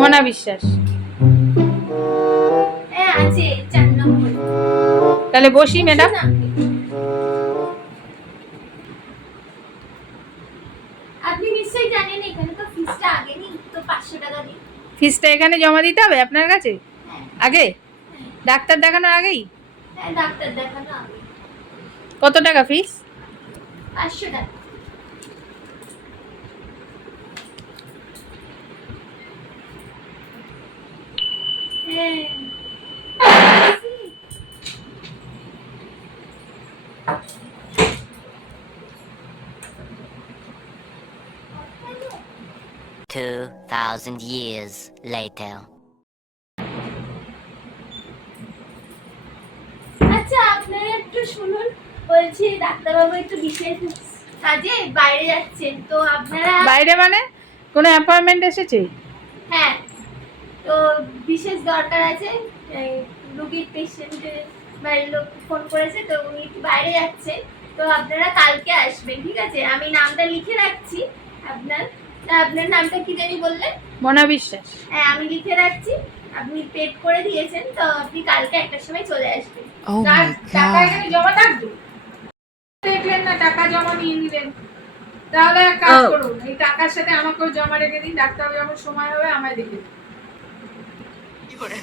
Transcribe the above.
মনা বিশ্বাস। তাহলে বসি ম্যাডাম। এখানে ফিসটা এখানে জমা দিতে হবে আপনার কাছে? আগে? ডাক্তার দেখানোর আগেই? কত টাকা ফিস 500 টাকা। Two thousand years later. আচ্ছা আপনারা একটু শুনুন। বলছি ডাক্তারবাবু একটু বিশেষ কাজে বাইরে যাচ্ছেন তো আপনারা বাইরে মানে? কোনো অ্যাপয়েন্টমেন্ট এসেছে? হ্যাঁ। তো বিশেষ দরকার আছে রুগীর পেশেন্টের বাড়ির লোক ফোন করেছে তো উনি একটু বাইরে যাচ্ছেন তো আপনারা কালকে আসবেন ঠিক আছে? আমি নামটা লিখে রাখছি আপনার। তা আপনার নামটা কি জানি বললেন? মোনা বিশ্বাস। হ্যাঁ আমি লিখে রাখছি। আপনি পেড করে দিয়েছেন তো আপনি কালকে একটার সময় চলে আসবেন। Oh টাকা এখানে জমা থাকবে? দেখলেন না টাকা জমা নিয়ে নিলেন। তাহলে এক কাজ Oh. করুন এই টাকার সাথে আমাকেও জমা রেখে দিন ডাক্তার যখন সময় হবে আমায় দেখে দিন। これ。